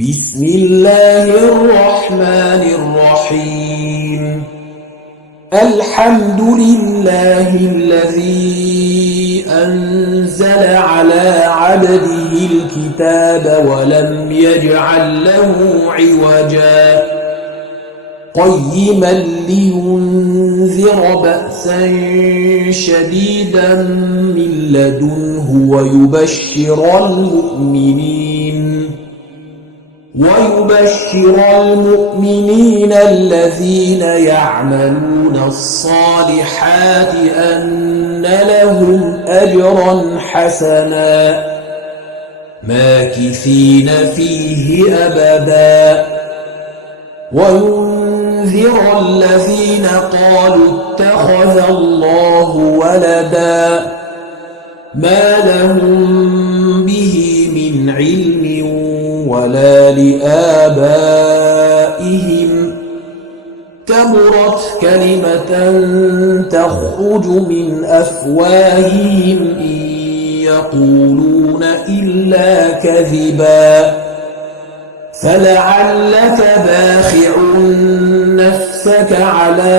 بسم الله الرحمن الرحيم. الحمد لله الذي أنزل على عبده الكتاب ولم يجعل له عوجا قيما لينذر بأسا شديدا من لدنه ويبشر المؤمنين الذين يعملون الصالحات أن لهم أجرا حسنا ماكثين فيه أبدا وينذر الذين قالوا اتخذ الله ولدا ما لهم به من علم ولا لآبائهم كبرت كلمة تخرج من أفواههم إن يقولون إلا كذبا فلعلك باخع نفسك على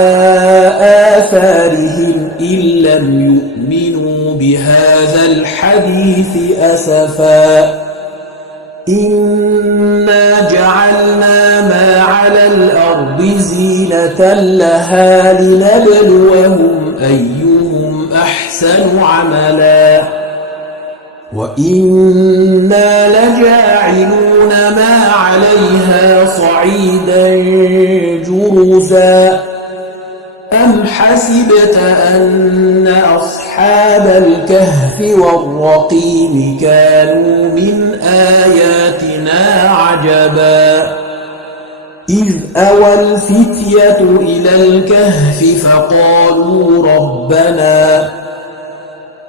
آثارهم إن لم يؤمنوا بهذا الحديث أسفا إنا جعلنا ما على الأرض زينة لها لنبلوهم أيهم أحسن عملا وإنا لجاعلون ما عليها صعيدا جرزا أم حسبت أن أصحاب الكهف والرقيم كانوا من آياتنا عجبا إذ أوى الفتية إلى الكهف فقالوا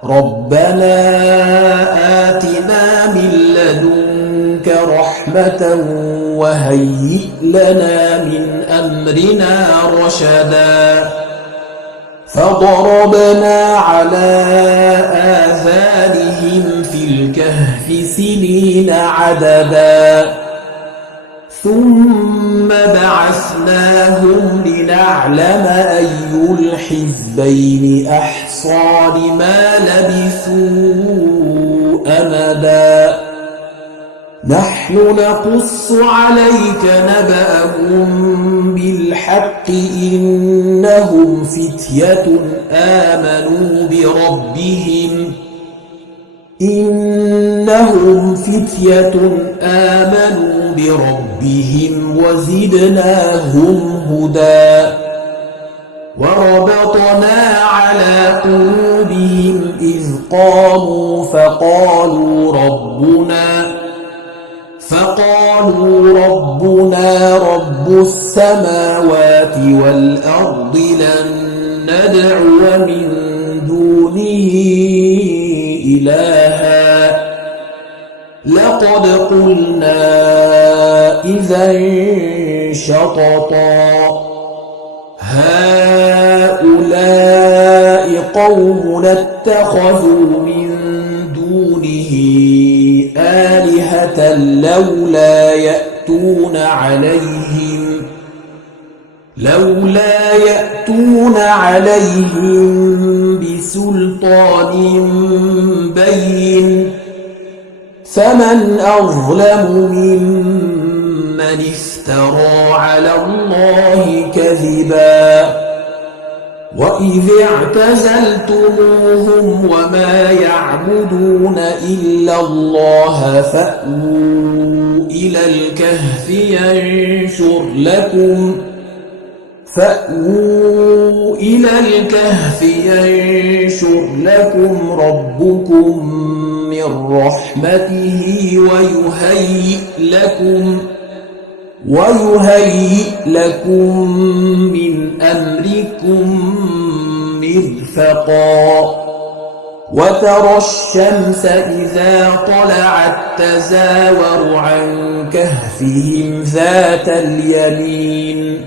ربنا آتنا من لدنك رحمة وهيئ لنا من أمرنا رشدا فضربنا على آذانهم في الكهف سنين عددا ثم بعثناهم لنعلم أي الحزبين أحصى لما لبثوا أمدا نحن نقص عليك نبأهم بالحق إنهم فتية آمنوا بربهم وزدناهم هدى وربطنا على قلوبهم إذ قاموا فقالوا ربنا رب السماوات والأرض لن ندعو من دونه إلها لقد قلنا إذا شططا هؤلاء قومنا اتخذوا من دونه آلهة لولا يأتون عليهم بسلطان بين فمن أظلم ممن افترى على الله كذبا وإذ اعتزلتموهم وما يعبدون إلا الله فأووا إلى الكهف ينشر لكم ربكم من رحمته ويهيئ لكم من أمركم مرفقا وترى الشمس إذا طلعت تزاور عن كهفهم ذات اليمين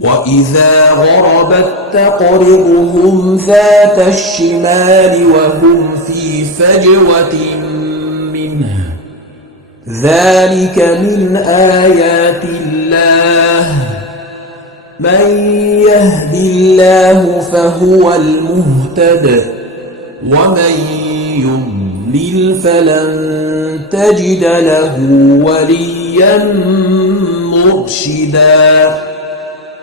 وإذا غربت تقرضهم ذات الشمال وهم في فجوة منه ذلك من آيات الله من يهد الله فهو المهتد ومن يضلل فلن تجد له وليا مرشدا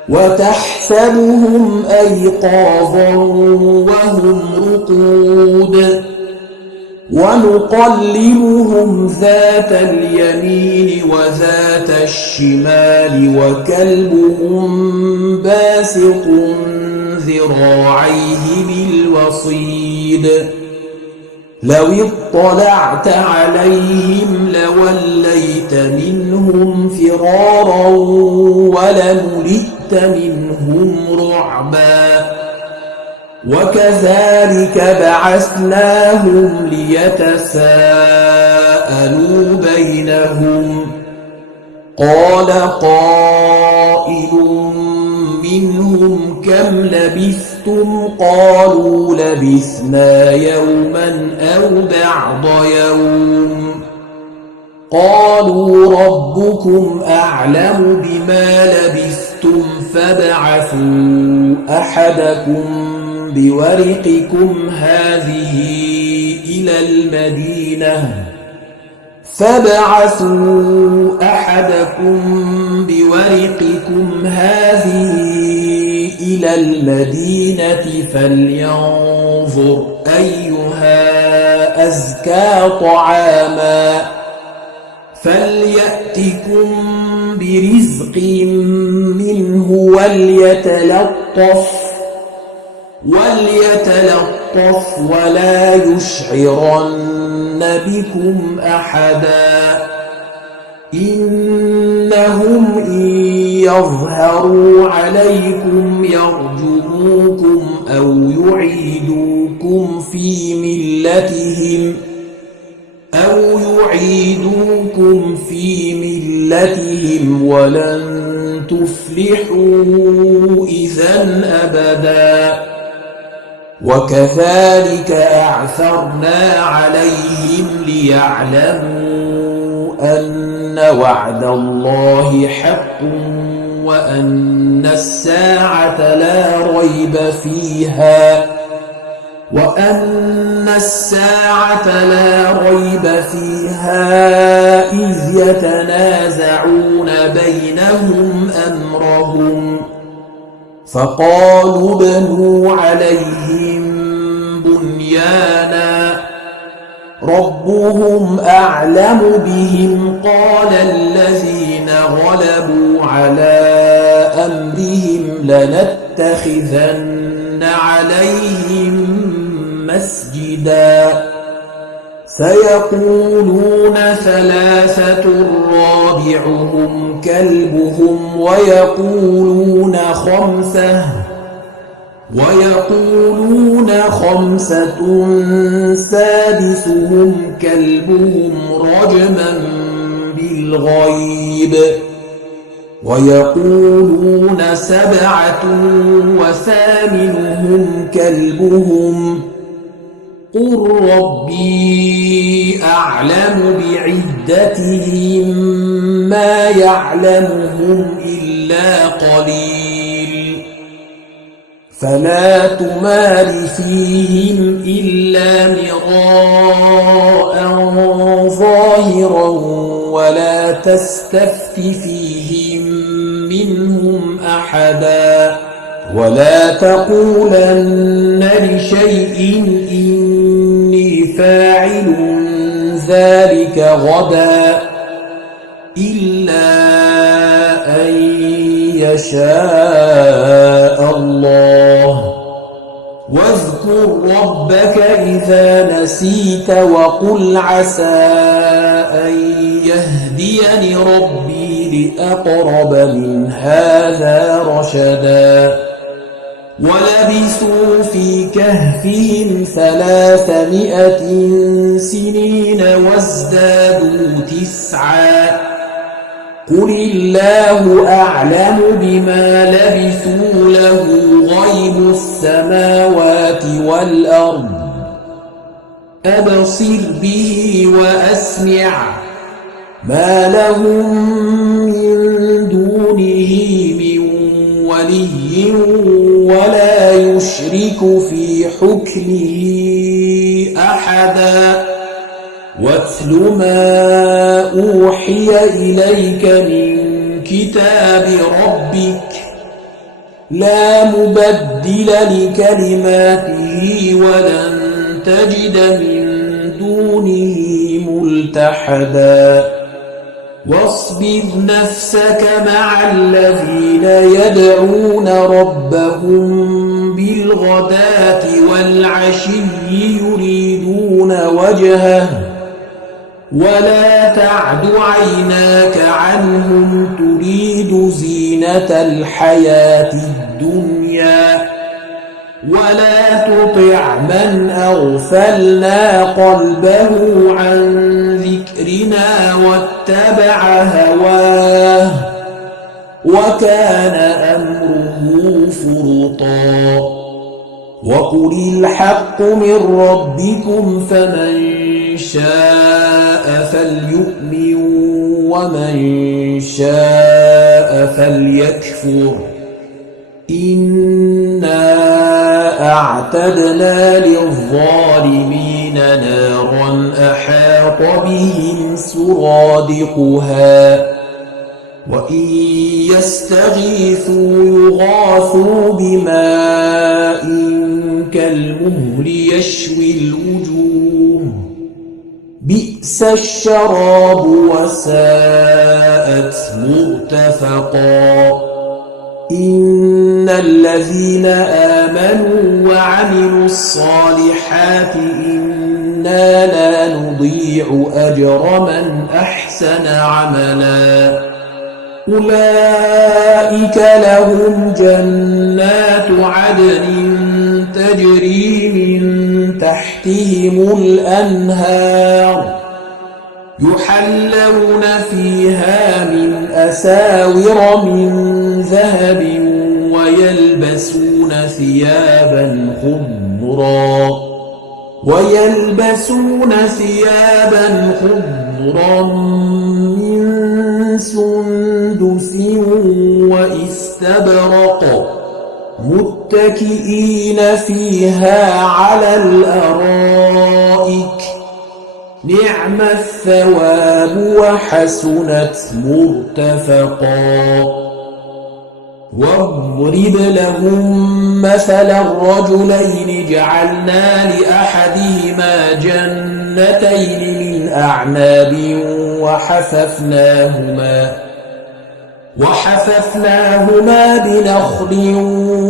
وتحسبهم أيقاظا وهم رقود ونقلبهم ذات اليمين وذات الشمال وكلبهم باسط ذراعيه بالوصيد لو اطلعت عليهم لوليت منهم فرارا ولملئت منهم رعبا وكذلك بعثناهم ليتساءلوا بينهم قال قائل منهم كم لبثتم قالوا لبثنا يوما أو بعض يوم قالوا ربكم أعلم بما لبثتم فابعثوا أحدكم بورقكم هذه إلى المدينة فلينظر أيها أزكى طعاما فليأتكم برزق منه وليتلطف ولا يشعرن بكم أحدا إنهم إن يظهروا عليكم يرجموكم أو يعيدوكم في ملتهم ولن تفلحوا إذا أبدا وكذلك أعثرنا عليهم ليعلموا أن وعد الله حق وأن الساعة لا ريب فيها إذ يتنازعون بينهم أمرهم فقالوا ابنوا عليهم بنيانا ربهم أعلم بهم قال الذين غلبوا على أمرهم لنتخذن عليهم مسجدا سيقولون ثلاثة رابعهم كلبهم ويقولون خمسة سادسهم كلبهم رجما بالغيب ويقولون 7 وثامنهم كلبهم قل ربي أعلم بعدتهم ما يعلمهم إلا قليل فلا تمار فيهم إلا مراء ظاهرا ولا تستفت فيهم منهم أحدا ولا تقولن لشيء إني فاعل ذلك غدا إلا أن يشاء الله واذكر ربك إذا نسيت وقل عسى أن يهديني ربي لأقرب من هذا رشدا ولبثوا في كهفهم 300 سنين وازدادوا 9 قل الله أعلم بما لبثوا له غيب السماوات والأرض أبصر به وأسمع ما لهم من دونه من ولي ولا يشرك في حكمه أحدا واتل ما أوحي إليك من كتاب ربك لا مبدل لكلماته ولن تجد من دونه ملتحدا واصبر نفسك مع الذين يدعون ربهم بالغداة والعشي يريدون وجهه ولا تعد عيناك عنهم تريد زينة الحياة الدنيا ولا تطع من أغفلنا قلبه عن ذكرنا واتبع هواه وكان أمره فرطا وقل الحق من ربكم فمن شاء فليؤمن ومن شاء فليكفر إنا أعتدنا للظالمين نارا أحاط بهم سرادقها وإن يستغيثوا يغاثوا بماء كالمهل يشوي الوجوه بئس الشراب وساءت مرتفقا إن الذين آمنوا وعملوا الصالحات إنا لا نضيع أجر من أحسن عملا أولئك لهم جنات عدن تجري من تحتهم الأنهار يحلون فيها من أساور من ذهب ويلبسون ثيابا خضرا من سندس واستبرق متكئين فيها على الأرائك نعم الثواب وحسنت مرتفقا واضرب لهم مثلا الرجلين جعلنا لأحدهما جنتين من أعناب وحففناهما بنخل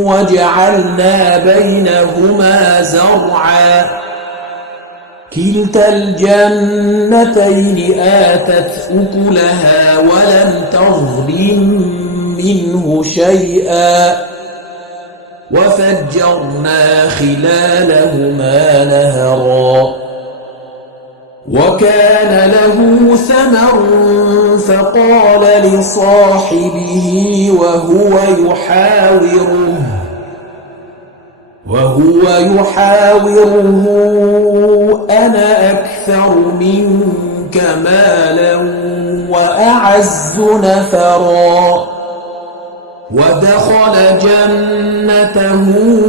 وجعلنا بينهما زرعا كلتا الجنتين آتت أكلها ولم تظلم منه شيئا وفجرنا خلالهما نهرا وكان له ثمر فقال لصاحبه وهو يحاوره أنا أكثر منك مالا وأعز نفرا ودخل جنته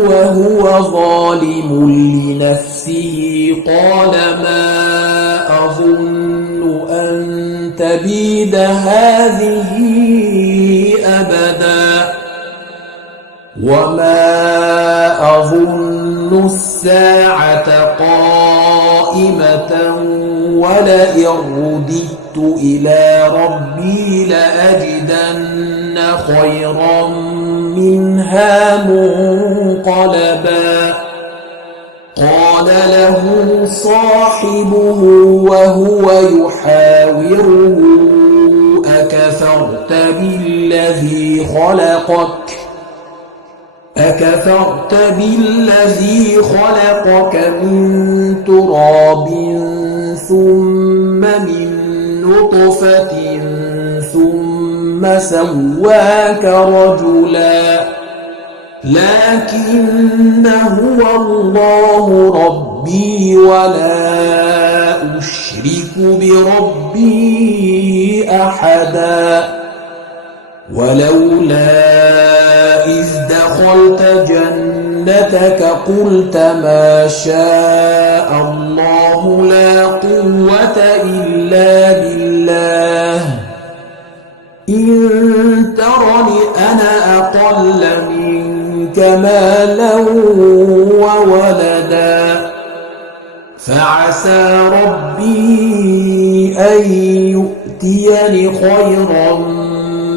وهو ظالم لنفسه قال ما أظن أن تبيد هذه أبدا وما أظن الساعة قائمة ولئن رددت إلى ربي لأجدن خيرا منها منقلبا قال له صاحبه وهو يحاوره أكفرت بالذي خلقك من تراب ثم من نطفة ثم سواك رجلا لكن هو الله رب بربي ولا أشرك بربي أحدا ولولا إذ دخلت جنتك قلت ما شاء الله لا قوة إلا بالله إن ترني أنا أقل منك مالا وولدا فعسى ربي أن يؤتيني خيرا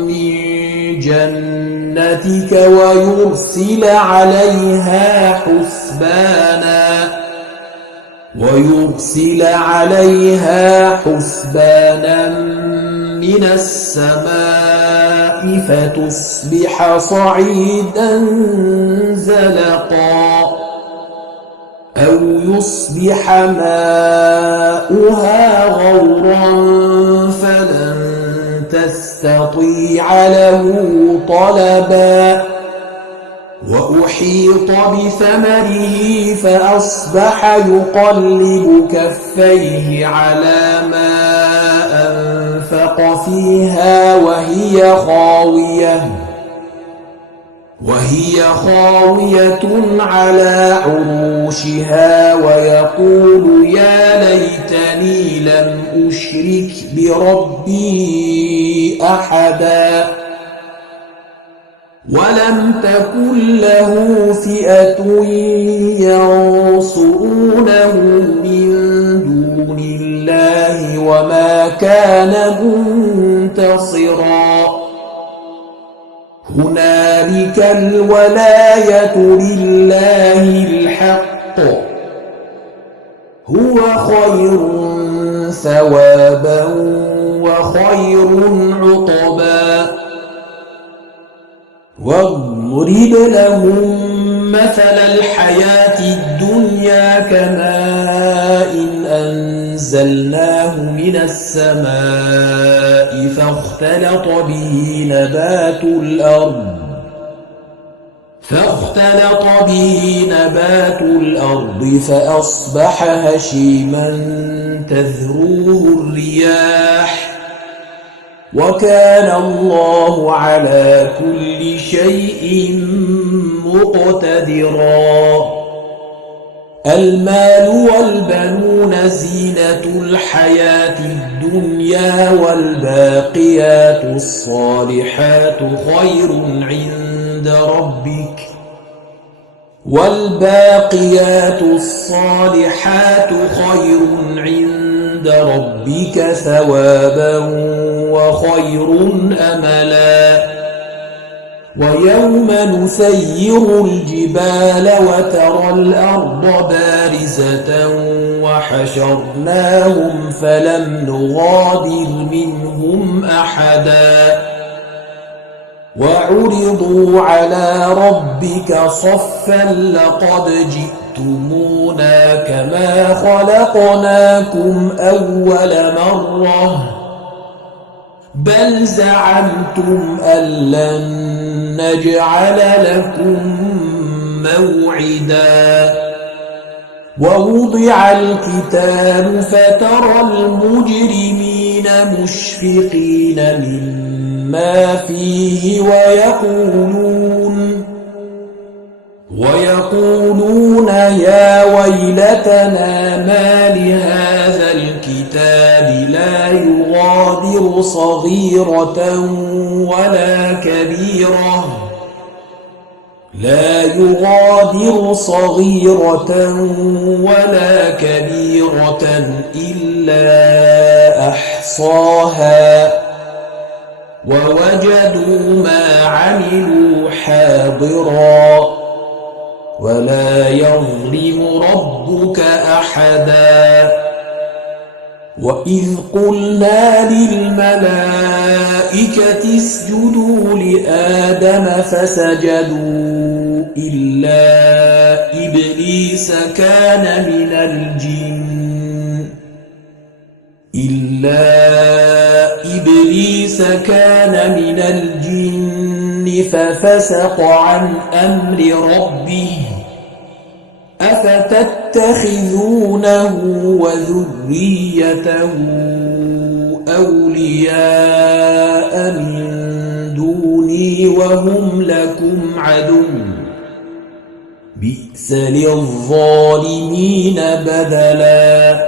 من جنتك ويرسل عليها حسبانا من السماء فتصبح صعيدا زلقا أو يصبح ماؤها غورا فلن تستطيع له طلبا وأحيط بثمره فأصبح يقلب كفيه على ما أنفق فيها وهي خاوية على عروشها ويقول يا ليتني لم أشرك بربي أحدا ولم تكن له فئة ينصرونه من دون الله وما كان منتصرا هنالك الولاية لله الحق هو خير ثوابا وخير عقبا واضرب لهم مثل الحياة الدنيا كماء أنزلناه من السماء فاختلط به نبات الأرض فأصبح هشيما تذروه الرياح وكان الله على كل شيء مقتدرا المال والبنون زينة الحياة الدنيا والباقيات الصالحات خير عند ربك ثوابا وخير أملا ويوم نسير الجبال وترى الأرض بارزة وحشرناهم فلم نغادر منهم أحدا وعرضوا على ربك صفا لقد جئتمونا كما خلقناكم أول مرة بل زعمتم أن لن نجعل لكم موعدا ووضع الكتاب فترى المجرمين مشفقين مما فيه ويقولون يا ويلتنا ما لهذا الكتاب لا يغادر صغيرة ولا كبيرة إلا أحصاها ووجدوا ما عملوا حاضرا ولا يظلم ربك أحدا وإذ قلنا للملائكة اسجدوا لآدم فسجدوا إلا إبليس كان من الجن ففسق عن أمر ربه أفتتخذونه وذريته أولياء من دوني وهم لكم عدو بئس للظالمين بدلا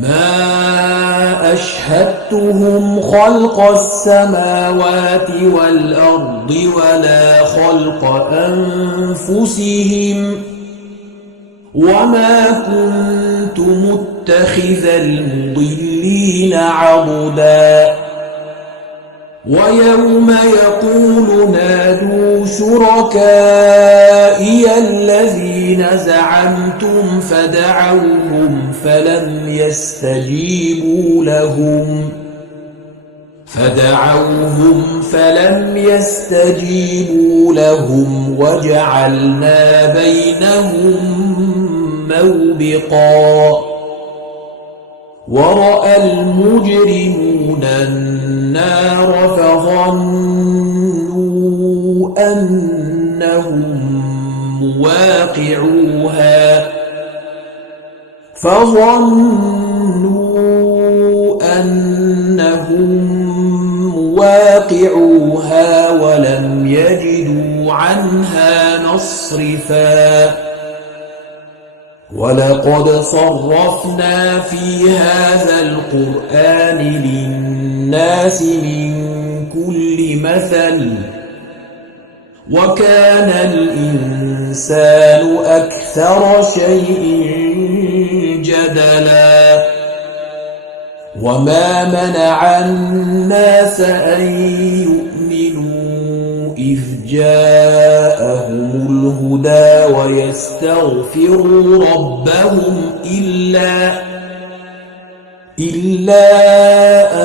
ما أشهدتهم خلق السماوات والأرض ولا خلق أنفسهم وما كنت متخذ المضلين عضدا ويوم يقول نادوا شركائي الذين زعمتم فدعوهم فلم يستجيبوا لهم وجعلنا بينهم موبقا ورأى المجرمون النار فظنوا أنهم مواقعوها ولم يجدوا عنها مصرفا ولقد صرفنا في هذا القرآن للناس من كل مثل وكان الإنسان أكثر شيء جدلا وما منع الناس أن يؤمنوا إذ جاءهم الهدى ويستغفروا ربهم إلا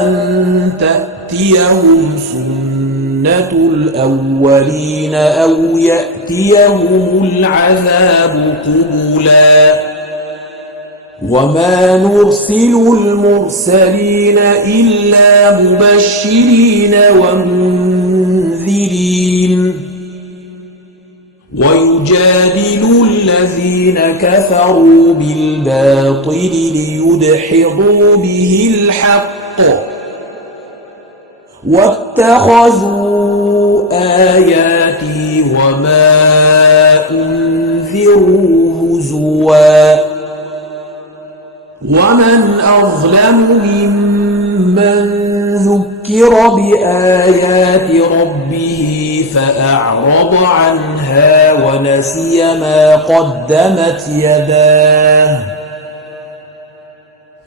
أن تأتيهم سنة الأولين أو يأتيهم العذاب قبلا وما نرسل المرسلين إلا مبشرين ومنذرين ويجادل الذين كفروا بالباطل ليدحضوا به الحق واتخذوا آياتي وما أنذروا هزوا ومن أظلم ممن ذكر بآيات ربه فأعرض عنها ونسي ما قدمت يداه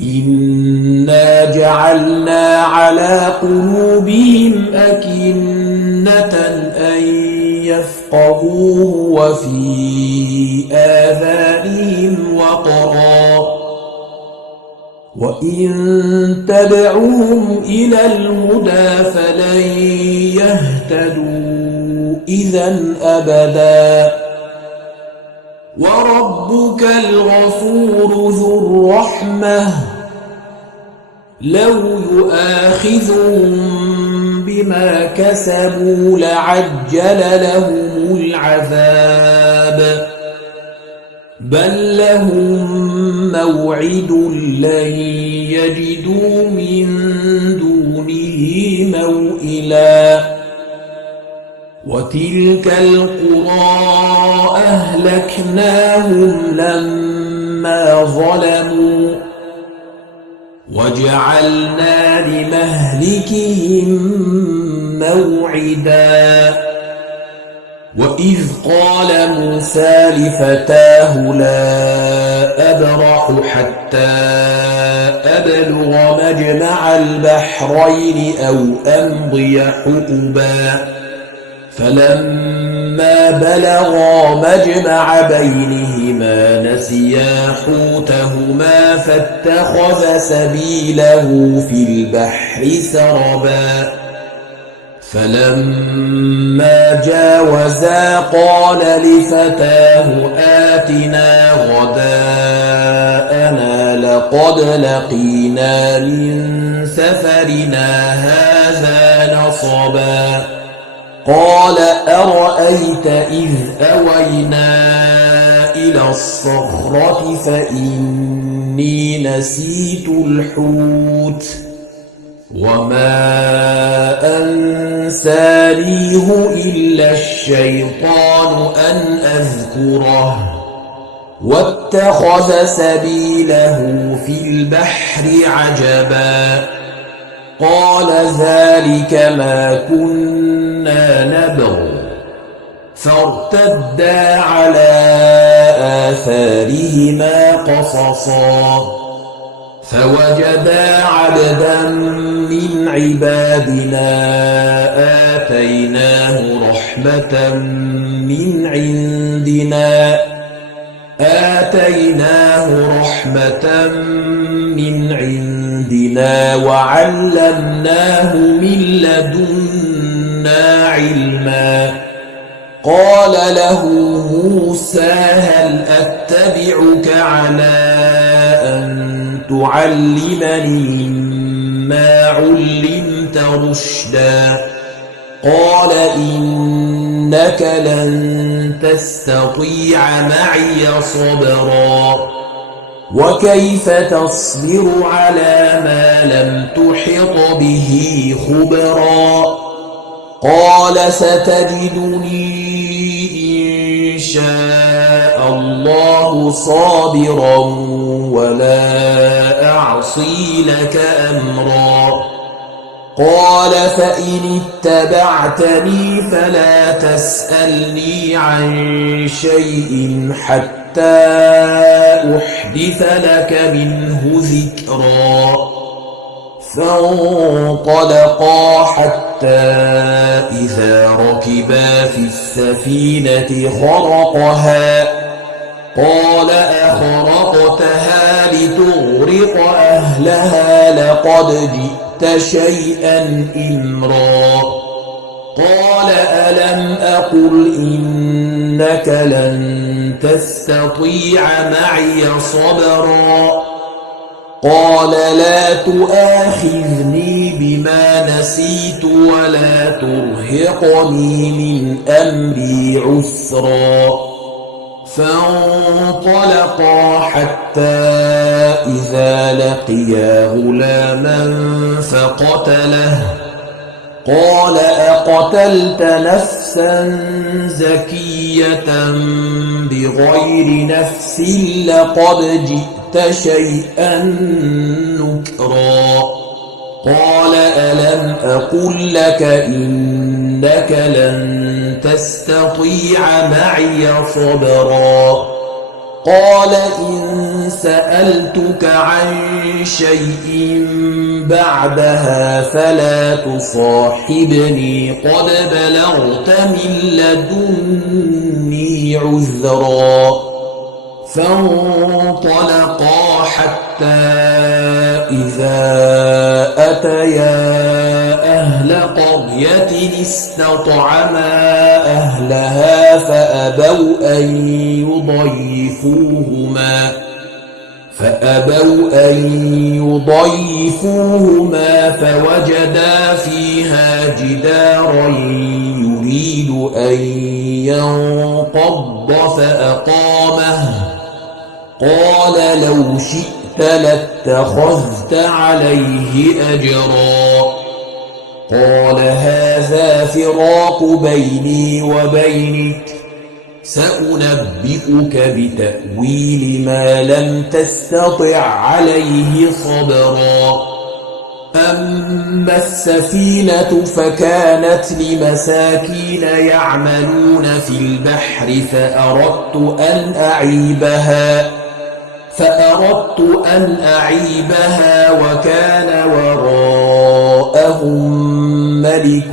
إنا جعلنا على قلوبهم أكنة أن يفقهوه وفي آذانهم وقرا وإن تدعوهم إلى الهدى فلن يهتدوا إذا أبدا وربك الغفور ذو الرحمة لو يؤاخذهم بما كسبوا لعجل لهم العذاب بل لهم موعد لن يجدوا من دونه موئلا وتلك القرى أهلكناهم لما ظلموا وجعلنا لمهلكهم موعدا وإذ قال موسى لفتاه لا أبرح حتى أبلغ مجمع البحرين أو أمضي حقبا فلما بلغا مجمع بينهما نسيا حوتهما فاتخذ سبيله في البحر سربا فلما جاوزا قال لفتاه آتنا غداءنا لقد لقينا من سفرنا هذا نصبا قال أرأيت إذ أوينا إلى الصخرة فإني نسيت الحوت وما أنسانيه إلا الشيطان أن أذكره واتخذ سبيله في البحر عجبا قال ذلك ما كنا نبغ فارتدا على آثارهما قصصا فوجدا عبدا من عبادنا آتيناه رحمة من عندنا وعلمناه من لدنا علما قال له موسى هل أتبعك على أن تعلمني مما علمت رشدا قال إنك لن تستطيع معي صبرا وكيف تصبر على ما لم تحط به خبرا قال ستجدني إن شاء الله صابرا ولا أعصي لك أمرا قال فإن اتبعتني فلا تسألني عن شيء حتى أحدث لك منه ذكرا فانطلقا حتى إذا ركبا في السفينة خرقها قال أخرقتها لتغرق أهلها لقد جئت شيئا إمرا قال ألم أقل إنك لن تستطيع معي صبرا قال لا تؤاخذني بما نسيت ولا ترهقني من أمري عسرا فانطلقا حتى إذا لقيا غلاما فقتله قال أقتلت نفسا زكية بغير نفس لقد جئت شيئا نكرا قال ألم أقل لك إنك لن تستطيع معي صبرا قال إن سألتك عن شيء بعدها فلا تصاحبني قد بلغت من لدني عذرا فانطلقا حتى إذا أتيا أهل قرية استطعما أهلها فأبوا أن يضيفوهما فوجدا فيها جدارا يريد أن ينقض فأقامه قال لو شئت لاتخذت عليه أجرا قال هذا فراق بيني وبينك سأنبئك بتأويل ما لم تستطع عليه صبرا أما السفينة فكانت لمساكين يعملون في البحر فأردت أن أعيبها وكان وراءهم ملك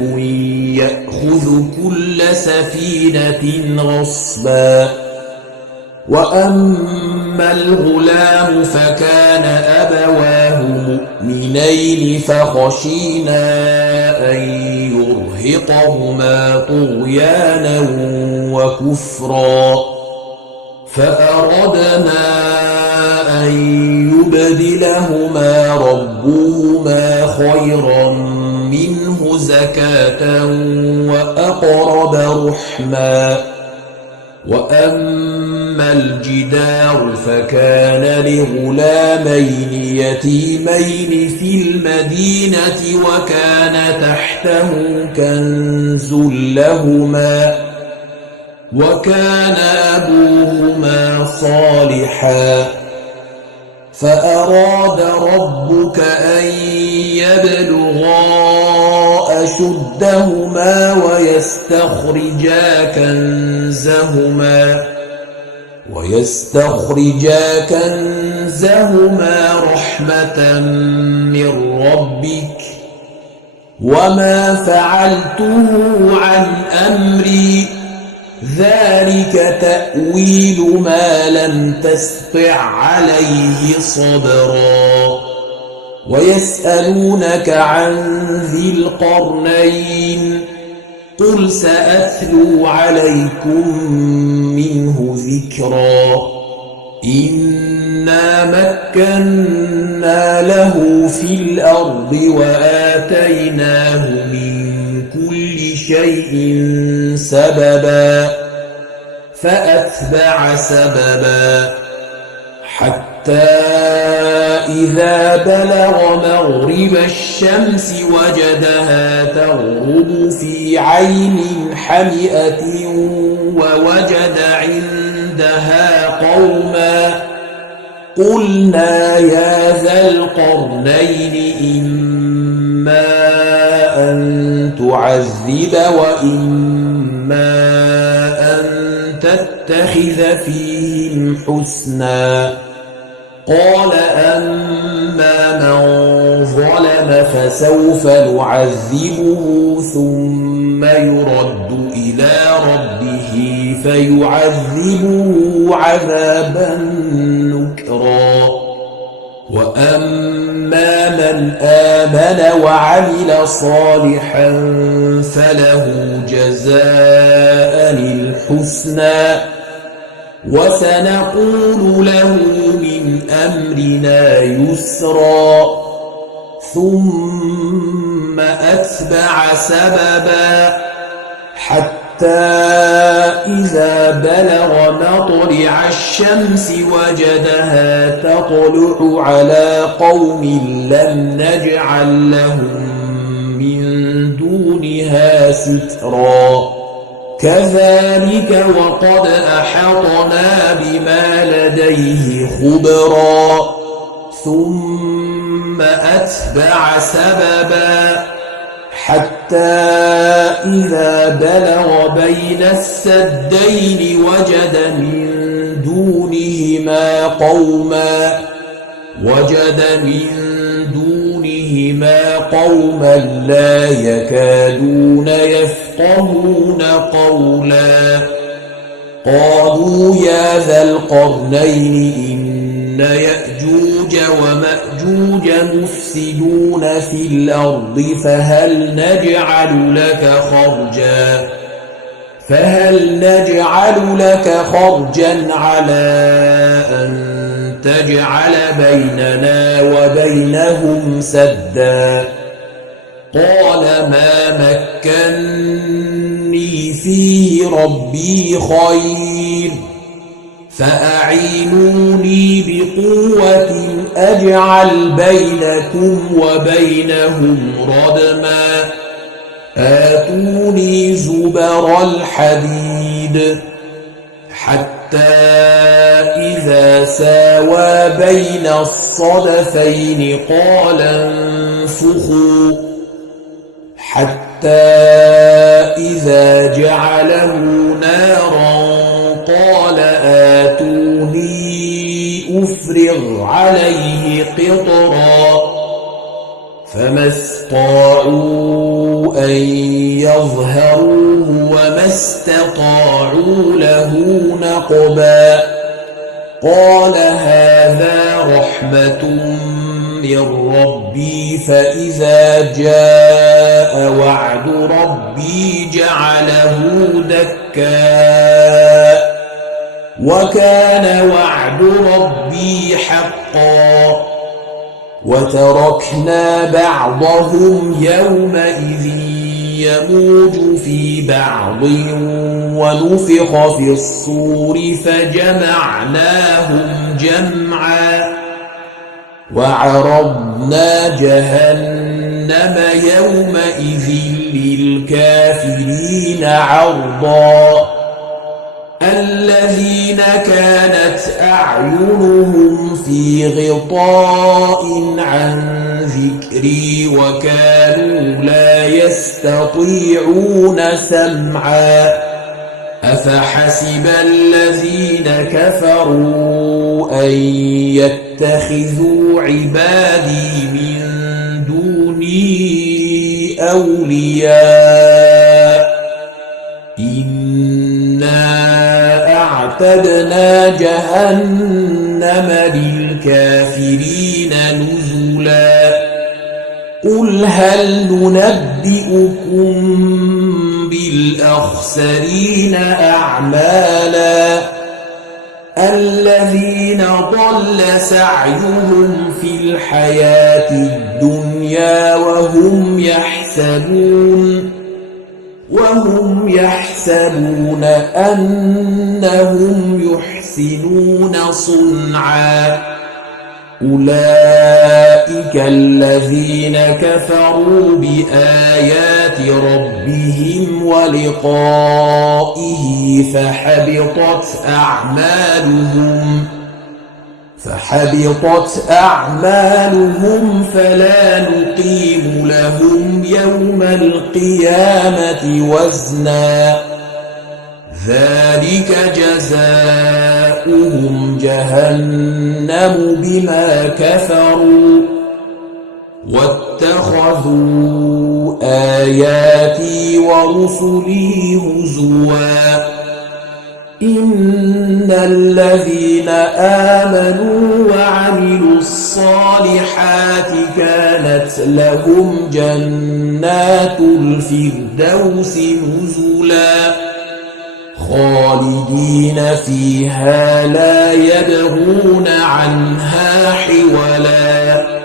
يأخذ كل سفينة غصبا وأما الغلام فكان أبواه مؤمنين فخشينا أن يرهقهما طغيانا وكفرا فأردنا أن يبدلهما ربهما خيرا منه زكاة وأقرب رحما وأما الجدار فكان لغلامين يتيمين في المدينة وكان تحته كنز لهما وكان أبوهما صالحا فأراد ربك أن يبلغا أشدهما ويستخرجا كنزهما رحمة من ربك وما فعلته عن أمري ذلك تأويل ما لم تستطع عليه صبرا ويسألونك عن ذي القرنين قل سأتلو عليكم منه ذكرا إنا مكنا له في الأرض وآتيناه من كل شيء سببا فأتبع سببا حتى إذا بلغ مغرب الشمس وجدها تغرب في عين حمئة ووجد عندها قوما قلنا يا ذا القرنين إما أن تعذب وإما أن تتخذ فيهم حسنا قال أما من ظلم فسوف نعذبه ثم يرد إلى ربه فيعذبه عذابا نكرا وأما من آمن وعمل صالحا فله جزاء الحسنى وسنقول له من أمرنا يسرا ثم أتبع سببا حتى إذا بلغ مطلع الشمس وجدها تطلع على قوم لم نجعل لهم من دونها سترا كذلك وقد أحطنا بما لديه خبرا ثم أتبع سببا حتى إذا بلغ بين السدين وجد من دونهما قوما لا يكادون يفقهون قولا قالوا يا ذا القرنين إن يأجوج ومأجوج مفسدون في الأرض فهل نجعل لك خرجا على أن تجعل بيننا وبينهم سدا قال ما مكني فيه ربي خير فأعينوني بقوة أجعل بينكم وبينهم ردما آتوني زبر الحديد حتى إذا ساوى بين الصدفين قال انفخوا حتى إذا جعله نارا قال آتوني أفرغ عليه قطرا فما استطاعوا أن يظهروه وما استطاعوا له نقبا قال هذا رحمة من ربي فإذا جاء وعد ربي جعله دكا وكان وعد ربي حقا وتركنا بعضهم يومئذ يموج في بعض ونفخ في الصور فجمعناهم جمعا وعرضنا جهنم يومئذ للكافرين عرضا الذين كانت أعينهم في غطاء عن ذكري وكانوا لا يستطيعون سمعا أفحسب الذين كفروا أن يتخذوا عبادي من دوني أولياء إنا أعتدنا جهنم للكافرين نزلا قل هل ننبئكم بالأخسرين أعمالا الذين ضل سعيهم في الحياة الدنيا وهم يحسبون أنهم يحسنون صنعا أولئك الذين كفروا بآيات ربهم ولقائه فحبطت أعمالهم فلا نقيم لهم يوم القيامة وزنا ذلك جزاؤهم جهنم بما كفروا واتخذوا آياتي ورسلي هزوا إن الذين آمنوا وعملوا الصالحات كانت لهم جنات الفردوس نزلا خالدين فيها لا يبغون عنها حولا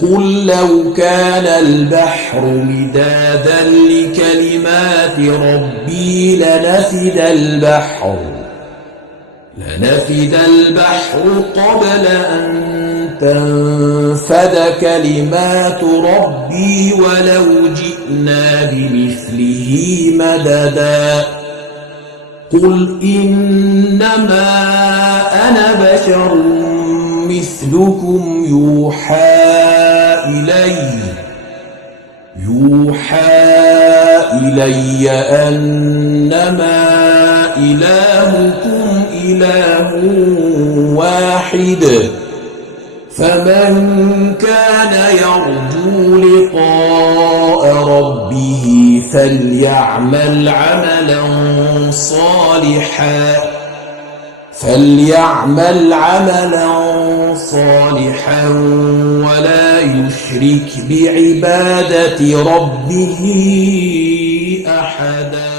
قل لو كان البحر مدادا لكلمات ربي لنفد البحر قبل أن تنفد كلمات ربي ولو جئنا بمثله مددا قل إنما أنا بشر مثلكم يوحى إلي أنما إلهكم إله واحد فمن كان يرجو لقاء ربه فليعمل عملا صالحا ولا يشرك بعبادة ربه أحدا.